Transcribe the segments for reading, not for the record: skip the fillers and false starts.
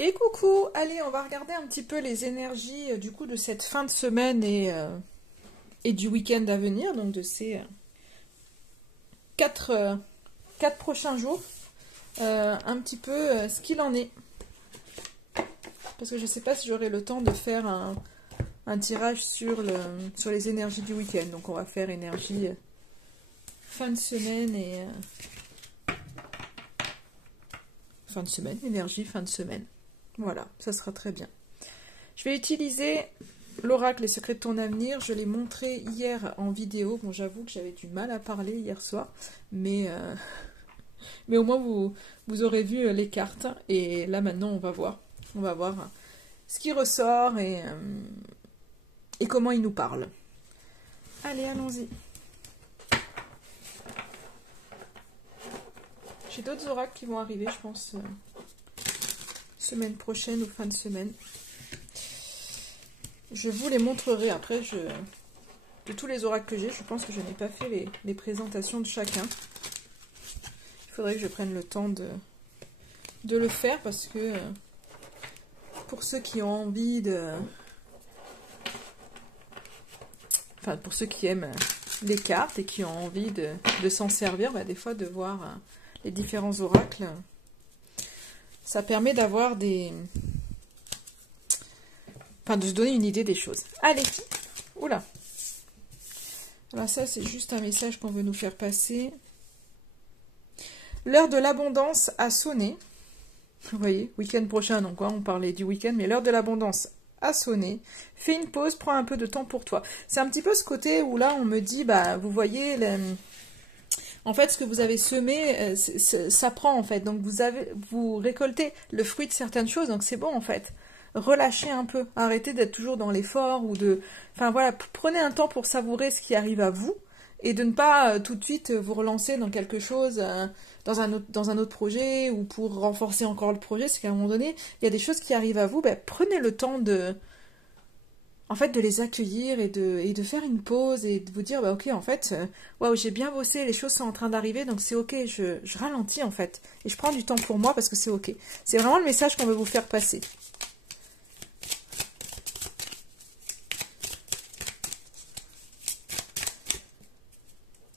Et coucou, allez, on va regarder un petit peu les énergies du coup de cette fin de semaine et du week-end à venir, donc de ces quatre prochains jours, un petit peu ce qu'il en est. Parce que je ne sais pas si j'aurai le temps de faire un tirage sur les énergies du week-end. Donc on va faire énergie fin de semaine et... fin de semaine, énergie fin de semaine. Voilà, ça sera très bien. Je vais utiliser l'oracle Les secrets de ton avenir. Je l'ai montré hier en vidéo. Bon, j'avoue que j'avais du mal à parler hier soir, mais au moins vous aurez vu les cartes. Et là maintenant, on va voir ce qui ressort et comment il nous parle. Allez, allons-y. J'ai d'autres oracles qui vont arriver, je pense, semaine prochaine ou fin de semaine. Je vous les montrerai après. De tous les oracles que j'ai, je pense que je n'ai pas fait les présentations de chacun. Il faudrait que je prenne le temps de le faire parce que pour ceux qui ont envie de... Enfin, pour ceux qui aiment les cartes et qui ont envie de s'en servir, bah, des fois de voir les différents oracles, ça permet d'avoir des... Enfin, de se donner une idée des choses. Allez, oula. Alors ça, c'est juste un message qu'on veut nous faire passer. L'heure de l'abondance a sonné. Vous voyez, week-end prochain, donc on parlait du week-end, mais l'heure de l'abondance a sonné. Fais une pause, prends un peu de temps pour toi. C'est un petit peu ce côté où là, on me dit, bah, vous voyez... En fait, ce que vous avez semé, ça prend en fait. Donc vous récoltez le fruit de certaines choses, donc c'est bon en fait. Relâchez un peu, arrêtez d'être toujours dans l'effort ou de... Enfin voilà, prenez un temps pour savourer ce qui arrive à vous et de ne pas tout de suite vous relancer dans quelque chose, dans un autre projet ou pour renforcer encore le projet. C'est qu'à un moment donné, il y a des choses qui arrivent à vous, ben, prenez le temps de... En fait, de les accueillir et de faire une pause et de vous dire, bah, ok, en fait, waouh, j'ai bien bossé, les choses sont en train d'arriver, donc c'est ok, je ralentis en fait. Et je prends du temps pour moi parce que c'est ok. C'est vraiment le message qu'on veut vous faire passer.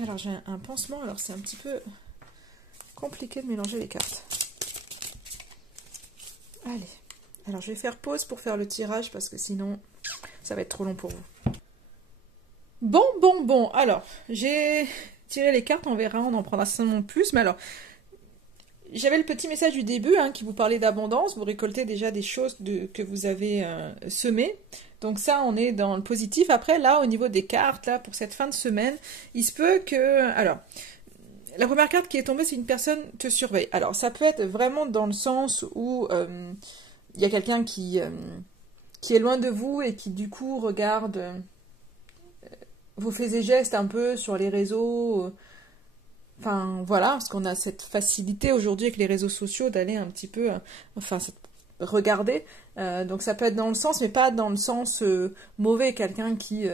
Alors, j'ai un pansement, alors c'est un petit peu compliqué de mélanger les cartes. Allez. Alors, je vais faire pause pour faire le tirage parce que sinon... ça va être trop long pour vous. Bon. Alors, j'ai tiré les cartes. On verra, on en prendra certainement plus. Mais alors, j'avais le petit message du début qui vous parlait d'abondance. Vous récoltez déjà des choses que vous avez semées. Donc ça, on est dans le positif. Après, là, au niveau des cartes, là, pour cette fin de semaine, il se peut que... Alors, la première carte qui est tombée, c'est une personne te surveille. Alors, ça peut être vraiment dans le sens où il y a quelqu'un qui est loin de vous et qui du coup regarde vos faits et gestes un peu sur les réseaux. Enfin voilà, parce qu'on a cette facilité aujourd'hui avec les réseaux sociaux d'aller un petit peu, regarder. Donc ça peut être dans le sens, mais pas dans le sens mauvais, quelqu'un qui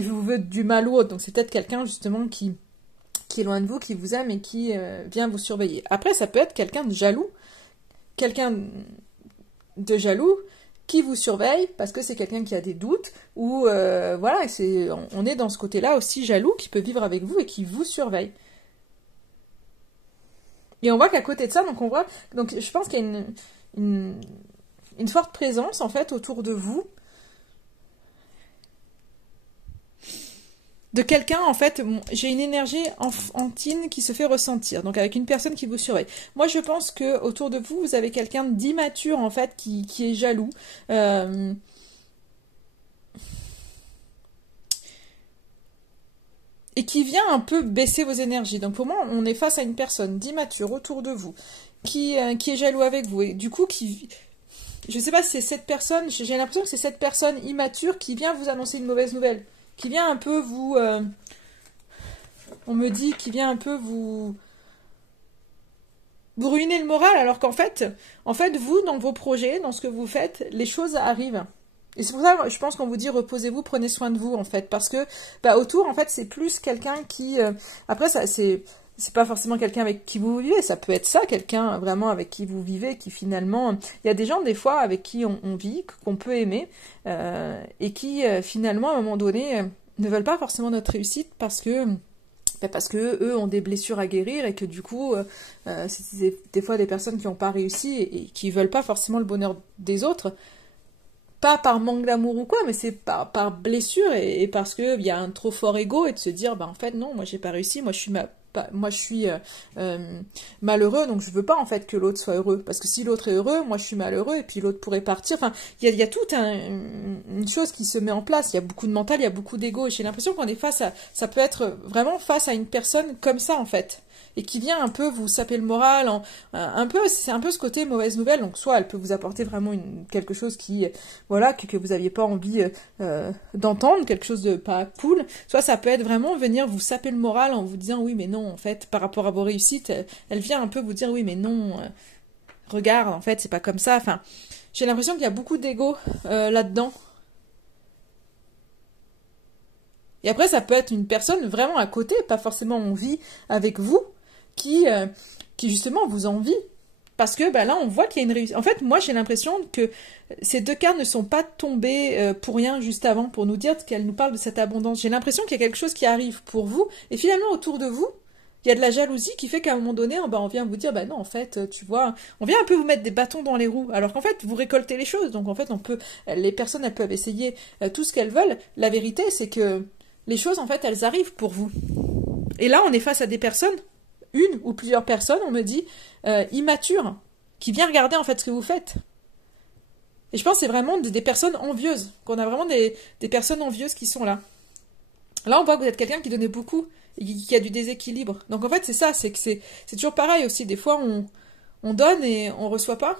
vous veut du mal ou autre. Donc c'est peut-être quelqu'un justement qui est loin de vous, qui vous aime et qui vient vous surveiller. Après ça peut être quelqu'un de jaloux, qui vous surveille parce que c'est quelqu'un qui a des doutes ou voilà, on est dans ce côté-là aussi jaloux qui peut vivre avec vous et qui vous surveille. Et on voit qu'à côté de ça, donc je pense qu'il y a une forte présence en fait autour de vous de quelqu'un, en fait, j'ai une énergie enfantine qui se fait ressentir, donc avec une personne qui vous surveille. Moi, je pense que autour de vous, vous avez quelqu'un d'immature, en fait, qui est jaloux. Et qui vient un peu baisser vos énergies. Donc pour moi, on est face à une personne d'immature autour de vous, qui est jaloux avec vous, et du coup, je ne sais pas si c'est cette personne, j'ai l'impression que c'est cette personne immature qui vient vous annoncer une mauvaise nouvelle. Qui vient un peu vous... on me dit qu'il vient un peu vous ruiner le moral, alors qu'en fait, vous, dans vos projets, dans ce que vous faites, les choses arrivent. Et c'est pour ça, je pense qu'on vous dit, reposez-vous, prenez soin de vous, en fait. Parce que, autour, en fait, c'est plus quelqu'un qui... après, ça, c'est c'est pas forcément quelqu'un avec qui vous vivez, ça peut être ça, quelqu'un vraiment avec qui vous vivez, qui finalement... Il y a des gens, des fois, avec qui on vit, qu'on peut aimer, et qui, finalement, à un moment donné, ne veulent pas forcément notre réussite parce que eux ont des blessures à guérir et que du coup, c'est des fois des personnes qui n'ont pas réussi et qui veulent pas forcément le bonheur des autres, pas par manque d'amour ou quoi, mais c'est par blessure et parce que il y a un trop fort ego et de se dire, bah en fait non, moi j'ai pas réussi, moi je suis malheureux, donc je veux pas en fait que l'autre soit heureux, parce que si l'autre est heureux, moi je suis malheureux et puis l'autre pourrait partir. Enfin, il y a toute une chose qui se met en place. Il y a beaucoup de mental, il y a beaucoup d'ego, et j'ai l'impression qu'on est ça peut être vraiment face à une personne comme ça en fait, et qui vient un peu vous saper le moral, c'est un peu ce côté mauvaise nouvelle. Donc soit elle peut vous apporter vraiment quelque chose qui, voilà, que vous aviez pas envie d'entendre, quelque chose de pas cool. Soit ça peut être vraiment venir vous saper le moral en vous disant oui mais non, en fait, par rapport à vos réussites, elle vient un peu vous dire oui mais non, regarde, en fait, c'est pas comme ça. Enfin, j'ai l'impression qu'il y a beaucoup d'ego là-dedans. Et après, ça peut être une personne vraiment à côté, pas forcément en vie avec vous, qui justement vous envie. Parce que bah, là, on voit qu'il y a une réussite. En fait, moi, j'ai l'impression que ces deux cartes ne sont pas tombées pour rien juste avant, pour nous dire qu'elles nous parlent de cette abondance. J'ai l'impression qu'il y a quelque chose qui arrive pour vous, et finalement, autour de vous, il y a de la jalousie qui fait qu'à un moment donné, on vient vous dire, bah non, en fait, tu vois, on vient un peu vous mettre des bâtons dans les roues, alors qu'en fait, vous récoltez les choses. Donc en fait, les personnes, elles peuvent essayer tout ce qu'elles veulent. La vérité, c'est que les choses, en fait, elles arrivent pour vous. Et là, on est face à des personnes, une ou plusieurs personnes, on me dit, immatures, qui viennent regarder, en fait, ce que vous faites. Et je pense que c'est vraiment des personnes envieuses, qu'on a vraiment des personnes envieuses qui sont là. Là, on voit que vous êtes quelqu'un qui donnait beaucoup, et qui a du déséquilibre. Donc, en fait, c'est ça, c'est que c'est toujours pareil aussi. Des fois, on donne et on reçoit pas.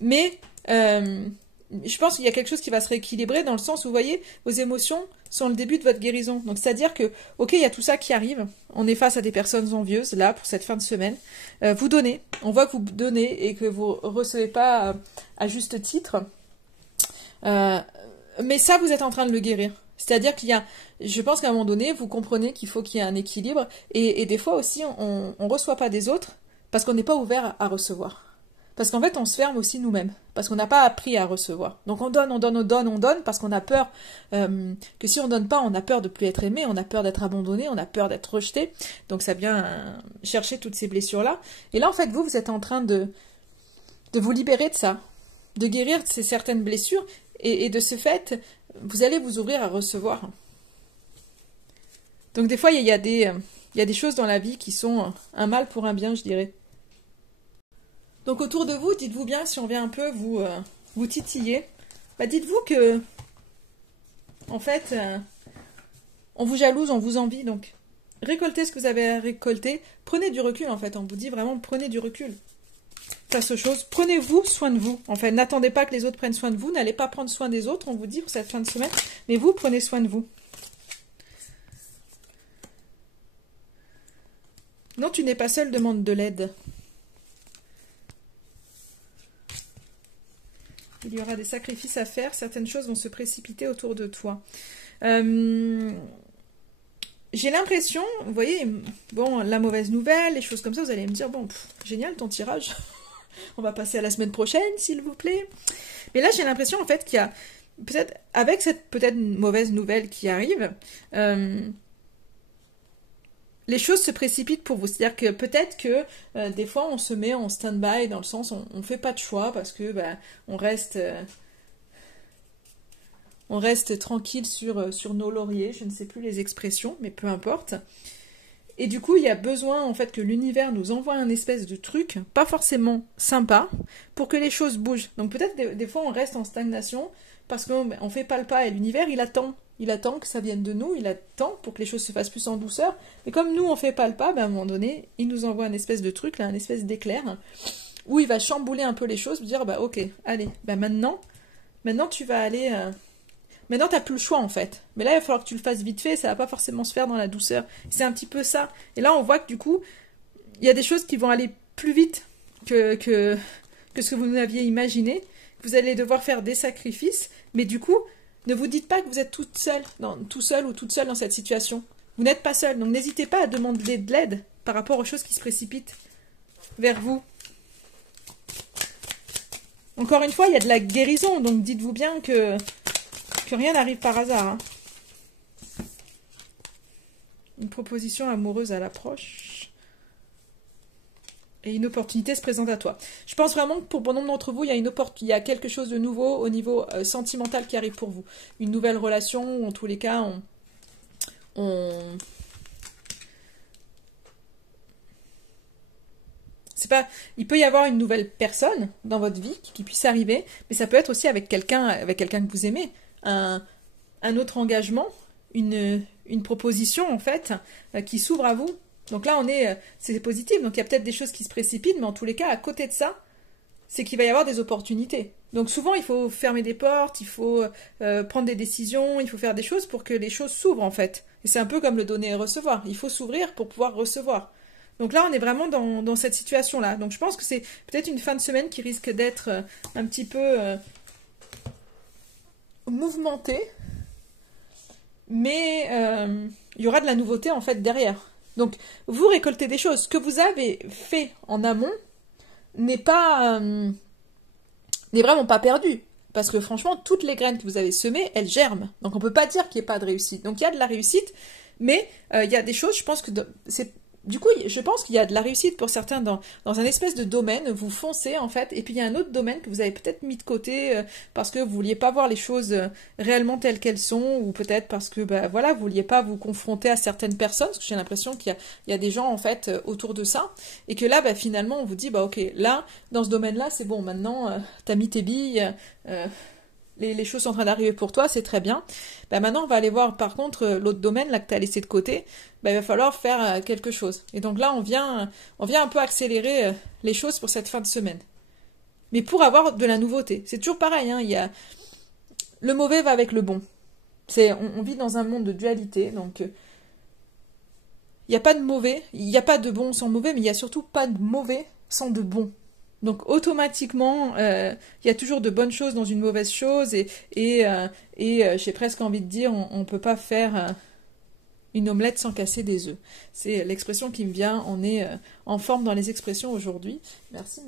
Mais... je pense qu'il y a quelque chose qui va se rééquilibrer dans le sens où, vous voyez, vos émotions sont le début de votre guérison. Donc, c'est-à-dire que, ok, il y a tout ça qui arrive. On est face à des personnes envieuses, là, pour cette fin de semaine. Vous donnez. On voit que vous donnez et que vous recevez pas à juste titre. Mais ça, vous êtes en train de le guérir. C'est-à-dire je pense qu'à un moment donné, vous comprenez qu'il faut qu'il y ait un équilibre. Et des fois aussi, on reçoit pas des autres parce qu'on n'est pas ouvert à recevoir. Parce qu'en fait, on se ferme aussi nous-mêmes. Parce qu'on n'a pas appris à recevoir. Donc on donne, parce qu'on a peur que si on donne pas, on a peur de plus être aimé, on a peur d'être abandonné, on a peur d'être rejeté. Donc ça vient chercher toutes ces blessures-là. Et là, en fait, vous êtes en train de vous libérer de ça, de guérir de ces certaines blessures. Et de ce fait, vous allez vous ouvrir à recevoir. Donc des fois, il y a des choses dans la vie qui sont un mal pour un bien, je dirais. Donc autour de vous, dites-vous bien, si on vient un peu vous titiller, bah dites-vous que, en fait, on vous jalouse, on vous envie, donc récoltez ce que vous avez à récolter, prenez du recul en fait, on vous dit vraiment prenez du recul face aux choses, prenez-vous soin de vous, en fait, n'attendez pas que les autres prennent soin de vous, n'allez pas prendre soin des autres, on vous dit pour cette fin de semaine, mais vous prenez soin de vous. Non, tu n'es pas seul, demande de l'aide. Il y aura des sacrifices à faire, certaines choses vont se précipiter autour de toi. J'ai l'impression, vous voyez, bon, la mauvaise nouvelle, les choses comme ça, vous allez me dire, bon, génial ton tirage, on va passer à la semaine prochaine, s'il vous plaît. Mais là, j'ai l'impression, en fait, qu'il y a, peut-être, avec cette peut-être mauvaise nouvelle qui arrive, les choses se précipitent pour vous. C'est-à-dire que peut-être que des fois on se met en stand-by dans le sens on ne fait pas de choix parce que on reste tranquille sur nos lauriers. Je ne sais plus les expressions, mais peu importe. Et du coup, il y a besoin en fait que l'univers nous envoie un espèce de truc, pas forcément sympa, pour que les choses bougent. Donc peut-être des fois on reste en stagnation parce qu'on ne fait pas le pas et l'univers il attend. Il attend que ça vienne de nous, il attend pour que les choses se fassent plus en douceur. Mais comme nous, on fait pas le pas, à un moment donné, il nous envoie un espèce de truc, là, un espèce d'éclair, où il va chambouler un peu les choses, dire, ok, allez, maintenant tu vas aller... Maintenant, t'as plus le choix, en fait. Mais là, il va falloir que tu le fasses vite fait, ça va pas forcément se faire dans la douceur. C'est un petit peu ça. Et là, on voit que, du coup, il y a des choses qui vont aller plus vite que ce que vous n'aviez imaginé. Vous allez devoir faire des sacrifices, mais du coup... Ne vous dites pas que vous êtes tout seul ou toute seule dans cette situation. Vous n'êtes pas seul, donc n'hésitez pas à demander de l'aide par rapport aux choses qui se précipitent vers vous. Encore une fois, il y a de la guérison, donc dites-vous bien que rien n'arrive par hasard. Hein. Une proposition amoureuse à l'approche. Et une opportunité se présente à toi. Je pense vraiment que pour bon nombre d'entre vous, il y a quelque chose de nouveau au niveau sentimental qui arrive pour vous. Une nouvelle relation, ou en tous les cas, c'est pas, il peut y avoir une nouvelle personne dans votre vie qui puisse arriver, mais ça peut être aussi avec quelqu'un que vous aimez. Un autre engagement, une proposition en fait, qui s'ouvre à vous. Donc là, c'est positif. Donc il y a peut-être des choses qui se précipitent, mais en tous les cas, à côté de ça, c'est qu'il va y avoir des opportunités. Donc souvent, il faut fermer des portes, il faut prendre des décisions, il faut faire des choses pour que les choses s'ouvrent en fait. Et c'est un peu comme le donner et recevoir. Il faut s'ouvrir pour pouvoir recevoir. Donc là, on est vraiment dans cette situation-là. Donc je pense que c'est peut-être une fin de semaine qui risque d'être un petit peu mouvementée. Mais il y aura de la nouveauté en fait derrière. Donc vous récoltez des choses. Ce que vous avez fait en amont n'est vraiment pas perdu. Parce que franchement, toutes les graines que vous avez semées, elles germent. Donc on ne peut pas dire qu'il n'y ait pas de réussite. Donc il y a de la réussite, mais il y a des choses, je pense que du coup, je pense qu'il y a de la réussite pour certains dans un espèce de domaine, vous foncez en fait, et puis il y a un autre domaine que vous avez peut-être mis de côté parce que vous vouliez pas voir les choses réellement telles qu'elles sont, ou peut-être parce que vous vouliez pas vous confronter à certaines personnes, parce que j'ai l'impression qu'il y a des gens en fait autour de ça, et que là finalement on vous dit ok, là dans ce domaine-là c'est bon, maintenant t'as mis tes billes, les choses sont en train d'arriver pour toi, c'est très bien. Maintenant, on va aller voir par contre l'autre domaine là que tu as laissé de côté. Il va falloir faire quelque chose. Et donc là, on vient un peu accélérer les choses pour cette fin de semaine. Mais pour avoir de la nouveauté. C'est toujours pareil. Hein, le mauvais va avec le bon. On vit dans un monde de dualité. Donc, il n'y a pas de mauvais. Il n'y a pas de bon sans mauvais, mais il n'y a surtout pas de mauvais sans de bon. Donc automatiquement, il y a toujours de bonnes choses dans une mauvaise chose et j'ai presque envie de dire, on ne peut pas faire une omelette sans casser des œufs. C'est l'expression qui me vient, on est en forme dans les expressions aujourd'hui. Merci.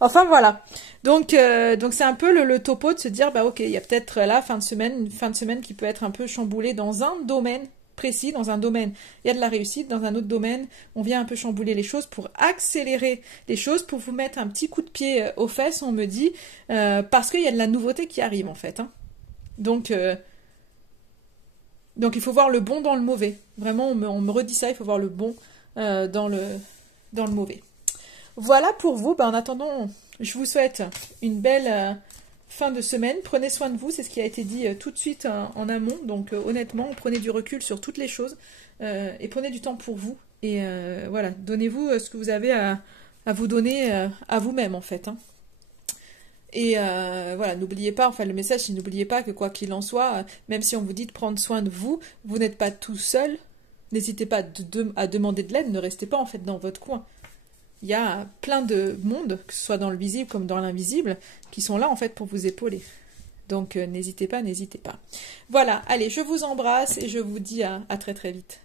Enfin voilà. Donc c'est un peu le topo de se dire, ok, il y a peut-être là, une fin de semaine qui peut être un peu chamboulée dans un domaine précis, dans un domaine, il y a de la réussite, dans un autre domaine, on vient un peu chambouler les choses pour accélérer les choses, pour vous mettre un petit coup de pied aux fesses, on me dit, parce qu'il y a de la nouveauté qui arrive en fait. Hein. Donc il faut voir le bon dans le mauvais. Vraiment, on me redit ça, il faut voir le bon dans le mauvais. Voilà pour vous. En attendant, je vous souhaite une belle fin de semaine. Prenez soin de vous, c'est ce qui a été dit tout de suite en amont. Donc honnêtement, prenez du recul sur toutes les choses et prenez du temps pour vous. Et voilà, donnez-vous ce que vous avez à vous donner à vous-même en fait. Hein. Et voilà, n'oubliez pas, le message c'est n'oubliez pas que quoi qu'il en soit, même si on vous dit de prendre soin de vous, vous n'êtes pas tout seul. N'hésitez pas à demander de l'aide, ne restez pas en fait dans votre coin. Il y a plein de monde, que ce soit dans le visible comme dans l'invisible, qui sont là en fait pour vous épauler. Donc n'hésitez pas. Voilà, allez, je vous embrasse et je vous dis à très très vite.